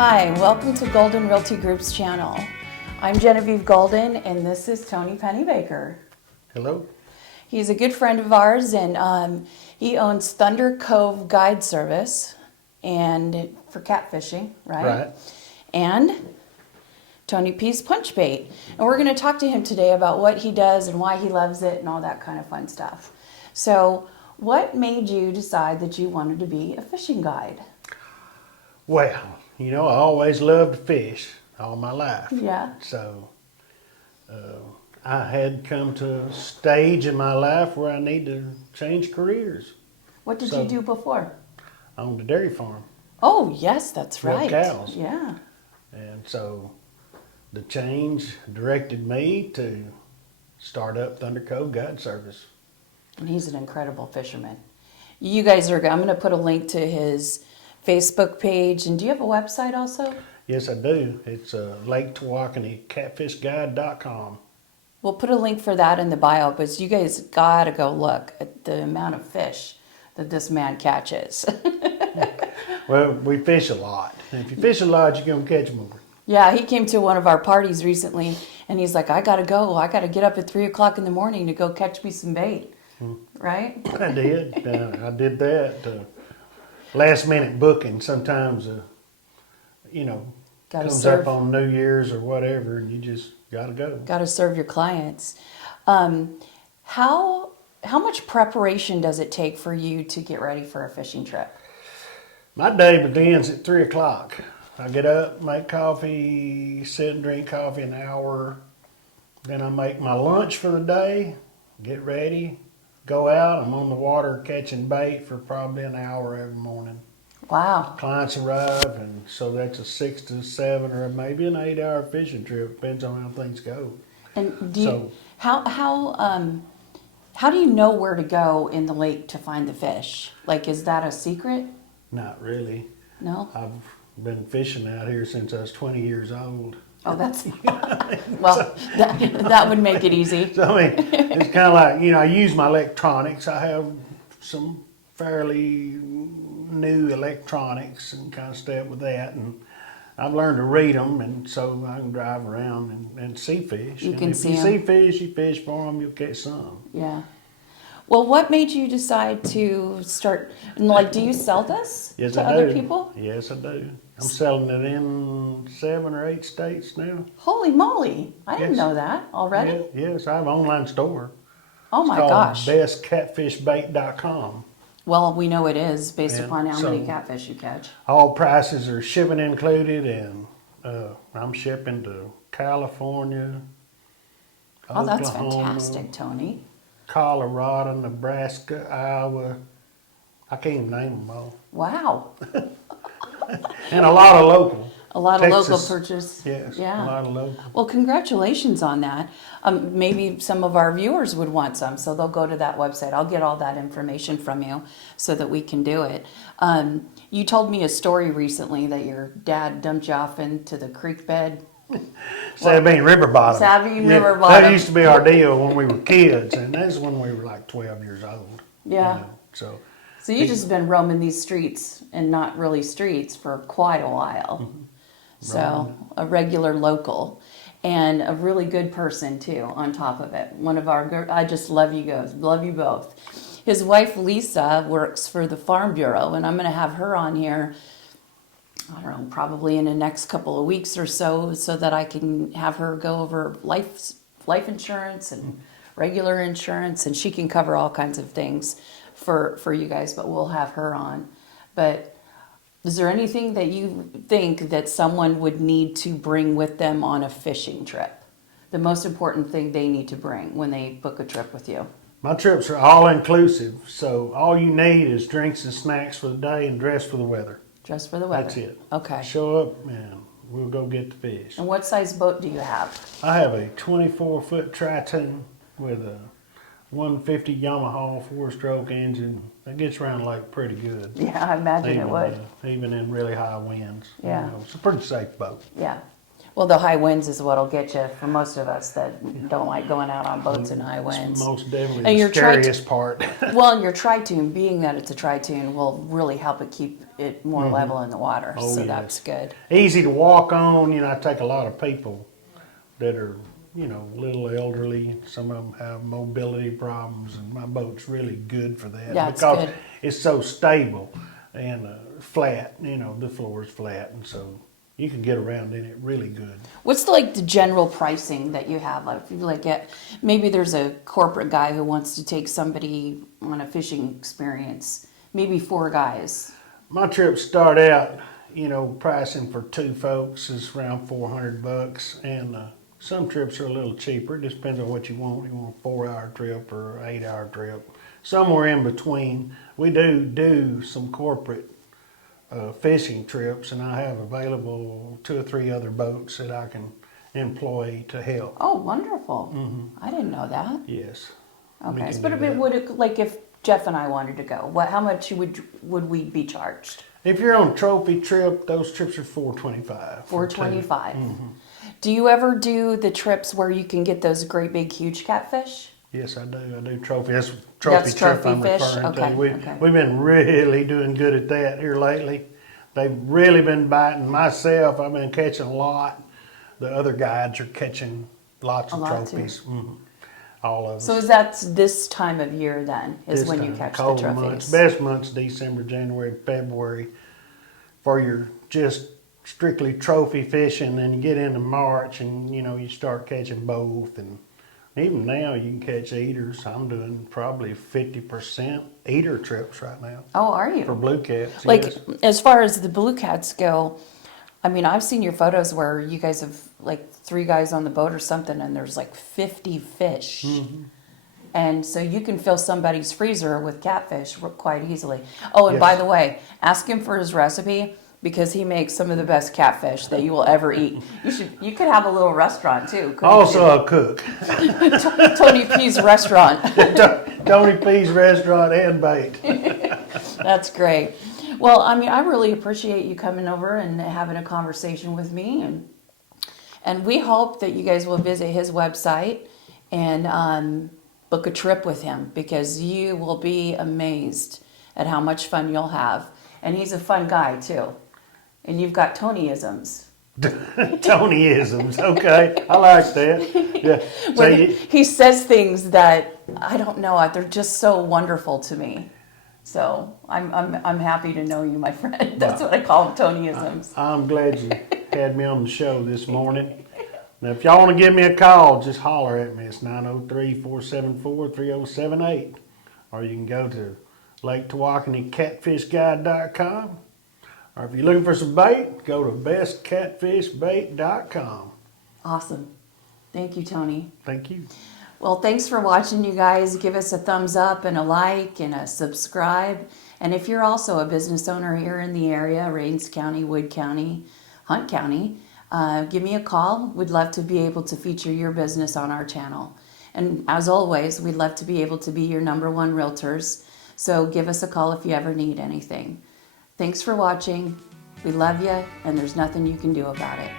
Hi, welcome to Golden Realty Group's channel. I'm Genevieve Golden and this is Tony Pennebaker. Hello. He's a good friend of ours and he owns Thundercove Guide Service and for catfishing, right? Right. And Tony P's Punch Bait. And we're going to talk to him today about what he does and why he loves it and all that kind of fun stuff. So what made you decide that you wanted to be a fishing guide? Well, I always loved to fish all my life. Yeah. So I had come to a stage in my life where I need to change careers. What did you do before? I owned a dairy farm. Oh, yes, that's Milk right. cows. Yeah. And so the change directed me to start up Thundercove Guide Service. And he's an incredible fisherman. You guys are, I'm going to put a link to his Facebook page. And do you have a website also? Yes, I do. It's LakeTawakanee.catfishguide.com. We'll put a link for that in the bio, but you guys got to go look at the amount of fish that this man catches. Well, we fish a lot. And if you fish a lot, you're going to catch more. Yeah, he came to one of our parties recently, and he's like, I got to go. I got to get up at 3 o'clock in the morning to go catch me some bait. Right? I did. I did that. Last minute booking sometimes, comes up on New Year's or whatever, and you just got to go. Got to serve your clients. How much preparation does it take for you to get ready for a fishing trip? My day begins at 3 o'clock. I get up, make coffee, sit and drink coffee an hour. Then I make my lunch for the day, get ready, go out. I'm on the water catching bait for probably an hour every morning. Wow. Clients arrive, and so that's a 6 to 7 or maybe an 8-hour fishing trip. Depends on how things go. And do you, how do you know where to go in the lake to find the fish? Like, is that a secret? Not really. No? I've been fishing out here since I was 20 years old. Oh, that's, well, that would make it easy. So, it's kind of like, I use my electronics. I have some fairly new electronics and kind of stuff with that. And I've learned to read them, and so I can drive around and see fish. You can see them. If you see fish, you fish for them, you'll catch some. Yeah. Well, what made you decide to start, like, do you sell this to other people? Yes, I do. I'm selling it in 7 or 8 states now. Holy moly. I didn't know that already. Yes, I have an online store. Oh my gosh. It's called bestcatfishbait.com. Well, we know it is based upon how many catfish you catch. All prices are shipping included, and I'm shipping to California, Oh, that's Oklahoma, fantastic, Tony. Colorado, Nebraska, Iowa. I can't even name them all. Wow. And a lot of local. A lot Texas, of local purchase. Yes, Yeah. a lot of local. Well, congratulations on that. Maybe some of our viewers would want some, so they'll go to that website. I'll get all that information from you so that we can do it. You told me a story recently that your dad dumped you off into the creek bed. Sabine River Bottom. Sabine River Bottom. That used to be our deal when we were kids, and that's when we were like 12 years old. Yeah. So you've just been roaming these streets, and not really streets, for quite a while. Mm-hmm. So a regular local, and a really good person too, on top of it. One of our, I just love you guys, love you both. His wife Lisa works for the Farm Bureau, and I'm going to have her on here, I don't know, probably in the next couple of weeks or so that I can have her go over life insurance and regular insurance, and she can cover all kinds of things for you guys, but we'll have her on. But is there anything that you think that someone would need to bring with them on a fishing trip? The most important thing they need to bring when they book a trip with you? my trips are all inclusive, so all you need is drinks and snacks for the day and dress for the weather. Dress for the weather. That's it. Okay. Show up and we'll go get the fish. And what size boat do you have? I have a 24-foot Tri-Tune with a 150 Yamaha 4-stroke engine. That gets around like pretty good. Yeah, I imagine it would. Even in really high winds. Yeah. It's a pretty safe boat. Yeah. Well, the high winds is what'll get you for most of us that don't like going out on boats in high winds. Most definitely And the your scariest part. Well, and your tri-tune, being that it's a tri-tune, will really help it keep it more level in the water. Oh, so yes. that's good. Easy to walk on. You know, I take a lot of people that are, you know, a little elderly. Some of them have mobility problems, and my boat's really good for that Yeah, it's because good. it's so stable and flat. You know, the floor is flat, and so you can get around in it really good. What's the general pricing that you have? Like, if you maybe there's a corporate guy who wants to take somebody on a fishing experience, maybe 4 guys. My trips start out, you know, pricing for 2 folks is around $400, and some trips are a little cheaper. It just depends on what you want. You want a 4-hour trip or 8-hour trip, somewhere in between. We do some corporate fishing trips, and I have available 2 or 3 other boats that I can employ to help. Oh, wonderful! I didn't know that. Yes. we Okay, can but do it that. would it, like if Jeff and I wanted to go, how much would we be charged? If you're on a trophy trip, those trips are $425. $425. Do you ever do the trips where you can get those great big huge catfish? Yes, I do. I do trophy. That's trophy trip trophy I'm fish? referring Okay, to. okay. We've been really doing good at that here lately. They've really been biting. Myself, I've been catching a lot. The other guides are catching lots of lot, too. trophies. All of us. So is that this time of year then, is This when you time, catch the cold trophies? months. Best months, December, January, February, for your just strictly trophy fishing. And you get into March, and you know you start catching both. And even now you can catch eaters. I'm doing probably 50% eater trips right now Oh, are for you? blue cats. Like, yes. as far as the blue cats go, I mean, I've seen your photos where you guys have like 3 guys on the boat or something, and there's like 50 fish. And so you can fill somebody's freezer with catfish quite easily. Oh, and Yes. by the way, ask him for his recipe because he makes some of the best catfish that you will ever eat. You could have a little restaurant too. couldn't Also a cook. you? Tony P's restaurant. Tony P's restaurant and bait. That's great. Well, I mean, I really appreciate you coming over and having a conversation with me, and we hope that you guys will visit his website and book a trip with him because you will be amazed at how much fun you'll have. And he's a fun guy too. And you've got Tonyisms. Tonyisms, okay. I like that. Yeah. So Where he says things that I don't know, they're just so wonderful to me. So I'm happy to know you, my friend. That's what I call them, Tonyisms. I'm glad you had me on the show this morning. Now, if y'all want to give me a call, just holler at me. It's 903-474-3078. Or you can go to LakeTawakanee-catfishguide.com. Or if you're looking for some bait, go to bestcatfishbait.com. Awesome. Thank you, Tony. Thank you. Well, thanks for watching, you guys. Give us a thumbs up and a like and a subscribe. And if you're also a business owner here in the area, Rains County, Wood County, Hunt County, give me a call. We'd love to be able to feature your business on our channel. And as always, we'd love to be able to be your #1 realtors. So give us a call if you ever need anything. Thanks for watching. We love you, and there's nothing you can do about it.